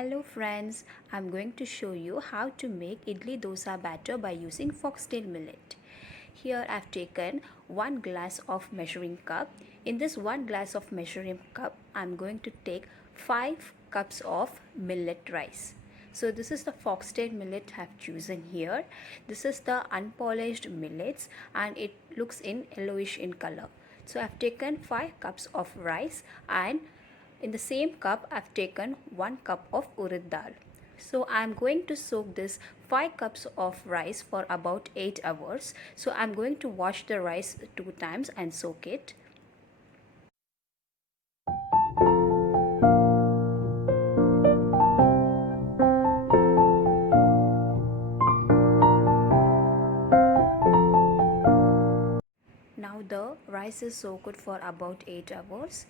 Hello friends, I'm going to show you how to make idli dosa batter by using foxtail millet. Here I've taken 1 glass of measuring cup. In this 1 glass of measuring cup, I'm going to take 5 cups of millet rice. So this is the foxtail millet I've chosen here. This is the unpolished millets and it looks in yellowish in color. So I've taken 5 cups of rice and in the same cup, I've taken 1 cup of urad dal. So I'm going to soak this 5 cups of rice for about 8 hours. So I'm going to wash the rice 2 times and soak it. Now the rice is soaked for about 8 hours.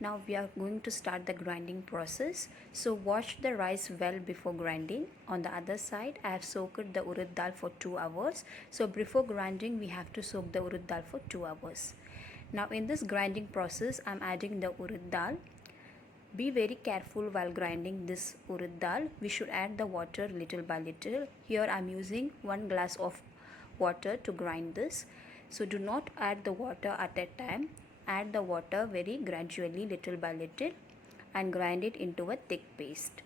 Now we are going to start the grinding process. So wash the rice well before grinding. On the other side, I have soaked the urad dal for 2 hours. So before grinding, we have to soak the urad dal for 2 hours. Now in this grinding process, I am adding the urad dal. Be very careful while grinding this urad dal. We should add the water little by little. Here I am using 1 glass of water to grind this. So do not add the water at a time. Add the water very gradually, little by little, and grind it into a thick paste.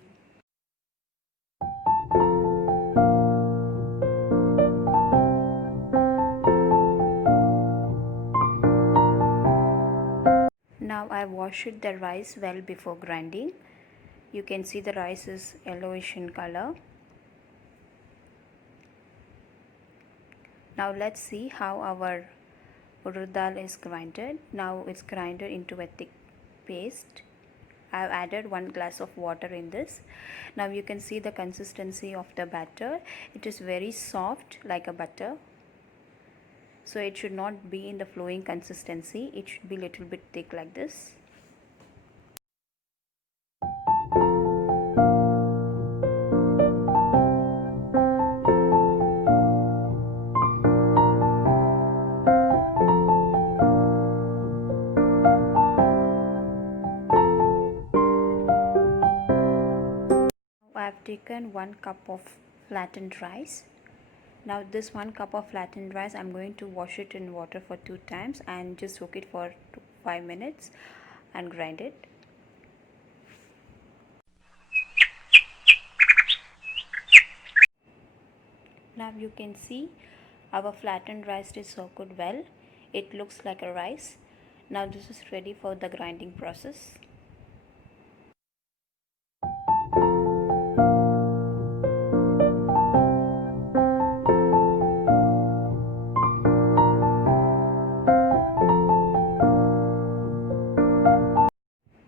Now I have washed the rice well before grinding. You can see the rice is yellowish in color. Now let's see how our urad dal is grinded. Now it's grinded into a thick paste. I have added 1 glass of water in this. Now you can see the consistency of the batter. It is very soft like a butter. So it should not be in the flowing consistency. It should be a little bit thick like this. I have taken 1 cup of flattened rice. Now this 1 cup of flattened rice, I'm going to wash it in water for 2 times and just soak it for 5 minutes and grind it. Now you can see our flattened rice is soaked well. It looks like a rice. Now this is ready for the grinding process.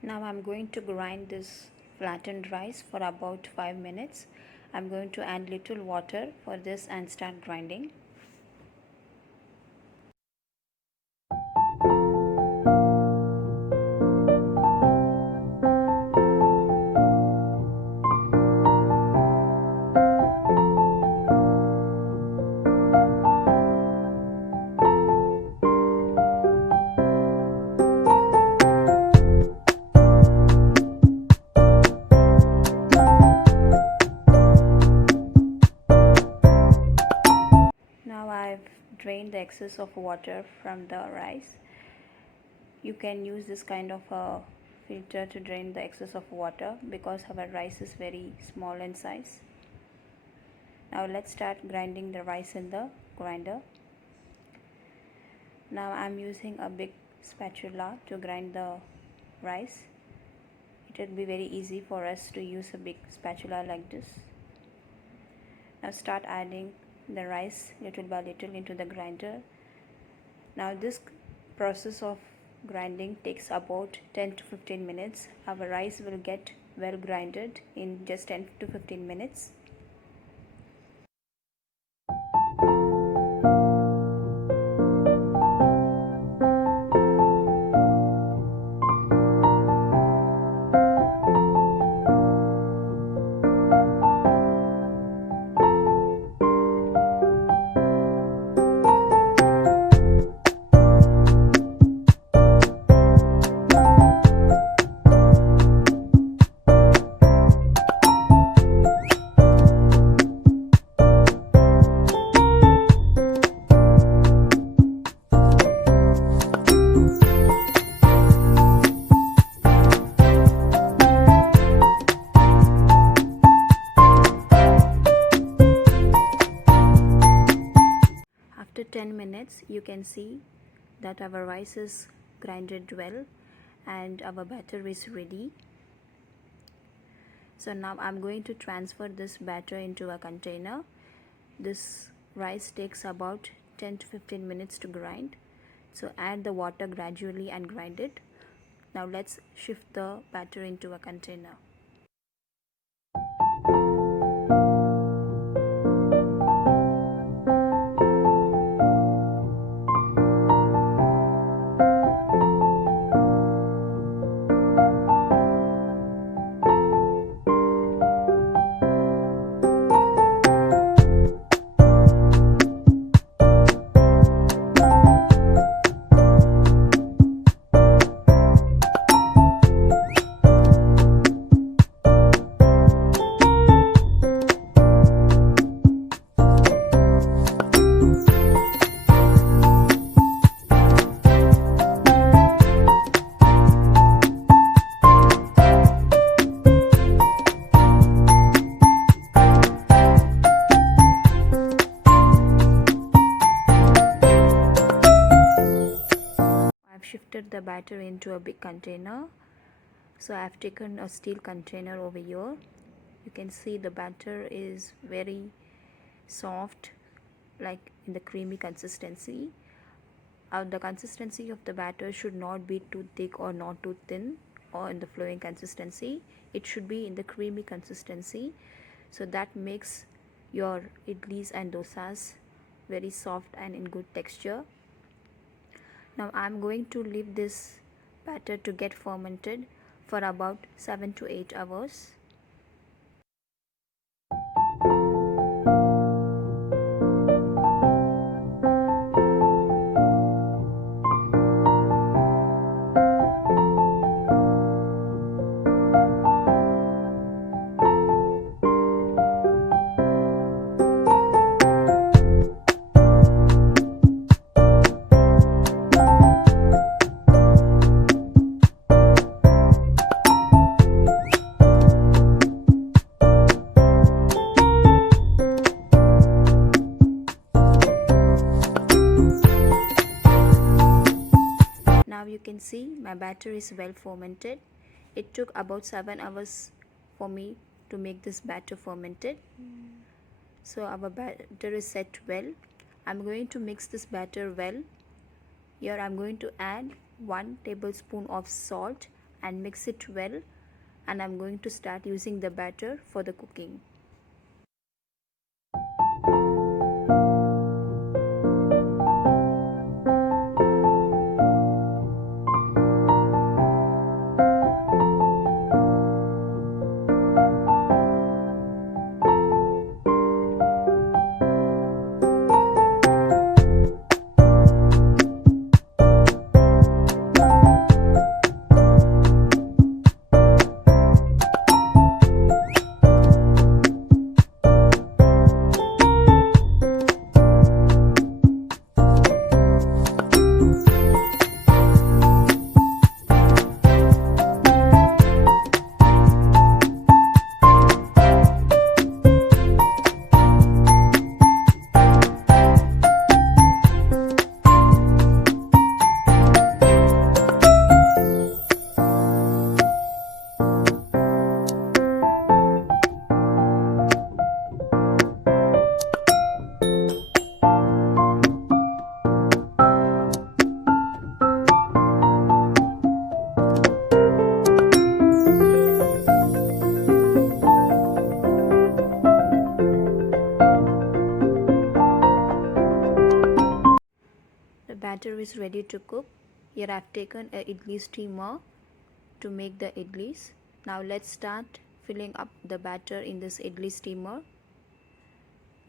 Now I'm going to grind this flattened rice for about 5 minutes. I'm going to add little water for this and start grinding. Drain the excess of water from the rice. You can use this kind of a filter to drain the excess of water because our rice is very small in size. Now let's start grinding the rice in the grinder. Now I'm using a big spatula to grind the rice. It will be very easy for us to use a big spatula like this. Now start adding the rice little by little into the grinder. Now this process of grinding takes about 10 to 15 minutes. Our rice will get well grinded in just 10 to 15 minutes. minutes, you can see that our rice is grinded well and our batter is ready. So now I'm going to transfer this batter into a container. This rice takes about 10 to 15 minutes to grind. So add the water gradually and grind it. Now let's shift the batter into a container. Shifted the batter into a big container. So I have taken a steel container over here. You can see the batter is very soft, like in the creamy consistency. The consistency of the batter should not be too thick or not too thin or in the flowing consistency. It should be in the creamy consistency, so that makes your idlis and dosas very soft and in good texture. Now I'm going to leave this batter to get fermented for about 7 to 8 hours. Now you can see my batter is well fermented. It took about 7 hours for me to make this batter fermented. So our batter is set well. I'm going to mix this batter well. Here I'm going to add 1 tablespoon of salt and mix it well, and I'm going to start using the batter for the cooking. Batter is ready to cook. Here I have taken a idli steamer to make the idlis. Now let's start filling up the batter in this idli steamer,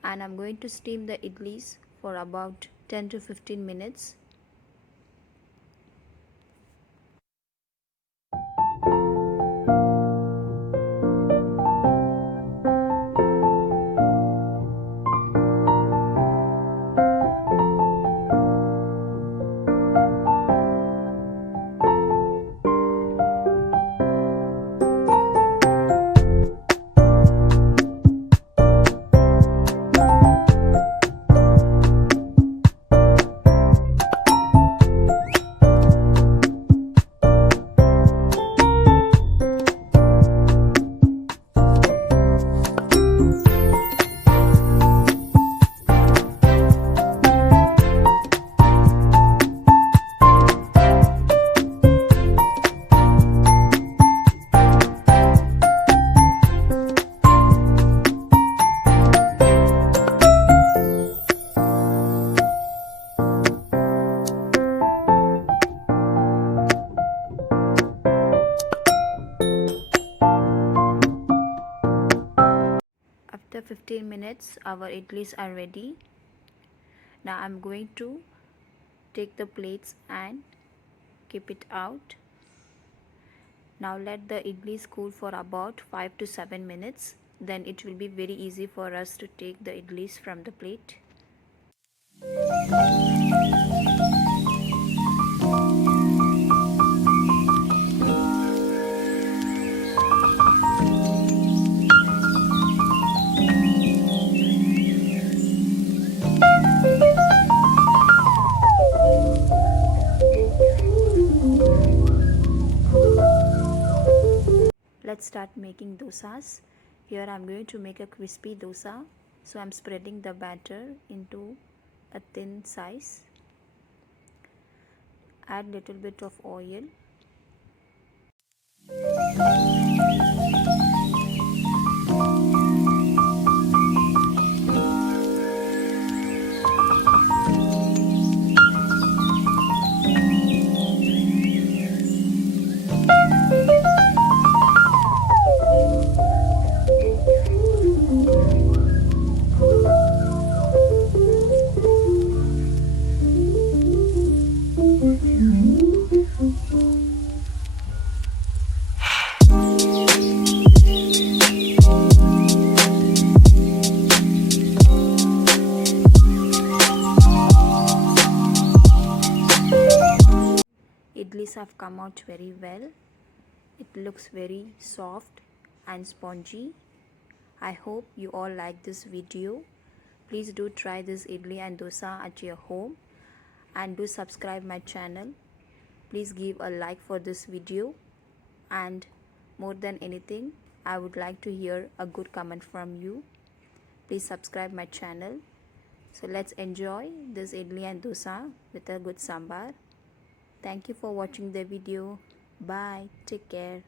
and I'm going to steam the idlis for about 10 to 15 minutes. After 15 minutes, our idlis are ready. Now I'm going to take the plates and keep it out. Now let the idlis cool for about 5 to 7 minutes. Then it will be very easy for us to take the idlis from the plate. Let's start making dosas. Here I'm going to make a crispy dosa. So I'm spreading the batter into a thin size. Add little bit of oil. Idlis have come out very well. It looks very soft and spongy. I hope you all like this video. Please do try this idli and dosa at your home and do subscribe my channel. Please give a like for this video, and more than anything, I would like to hear a good comment from you. Please subscribe my channel. So let's enjoy this idli and dosa with a good sambar. Thank you for watching the video. Bye. Take care.